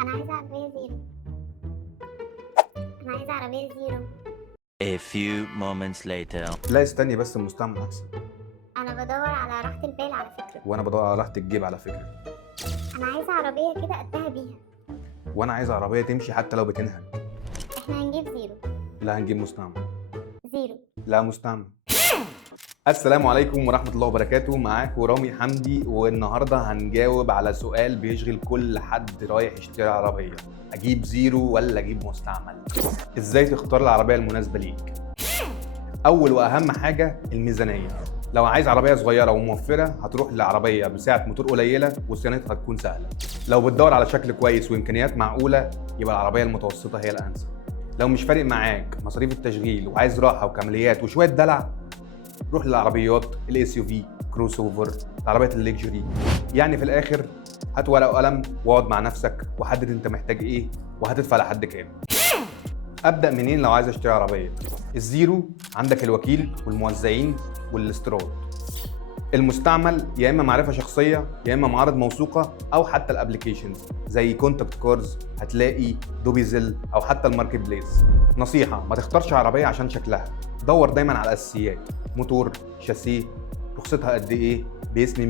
انا عايزه عربيه زيرو. انا عايزه عربيه زيرو. A few moments later. لا استني بس، المستعمل احسن. انا بدور على راحه البال على فكره. وانا بدور على راحه الجيب على فكره. انا عايزه عربيه كده قدها بيها. وانا عايز عربيه تمشي حتى لو بتنهج. احنا هنجيب زيرو. لا هنجيب مستعمل. زيرو. لا مستعمل. السلام عليكم ورحمه الله وبركاته، معاكم رامي حمدي، والنهارده هنجاوب على سؤال بيشغل كل حد رايح يشتري عربيه: اجيب زيرو ولا اجيب مستعمل؟ ازاي تختار العربيه المناسبه ليك؟ اول واهم حاجه الميزانيه. لو عايز عربيه صغيره وموفره هتروح لعربيه بسعه موتور قليله وصيانتها هتكون سهله. لو بتدور على شكل كويس وامكانيات معقوله يبقى العربيه المتوسطه هي الانسب. لو مش فارق معاك مصاريف التشغيل وعايز راحه وكماليات وشويه دلع، روح للعربيات الاس يو في، كروس اوفر، العربيات الليكجري. يعني في الاخر هات ورقه وقلم واقعد مع نفسك وحدد انت محتاج ايه وهتدفع لحد كام. ابدا منين لو عايز اشتري عربيه؟ الزيرو عندك الوكيل والموزعين والاستيراد. المستعمل يا اما معرفه شخصيه يا اما معارض موثوقه او حتى الابلكيشنز زي كونتاكت كارز، هتلاقي دوبيزل او حتى الماركت بليس. نصيحه: ما تختارش عربيه عشان شكلها، دور دايما على الاساسيات: موتور، شاسيه، رخصتها قد ايه، باسم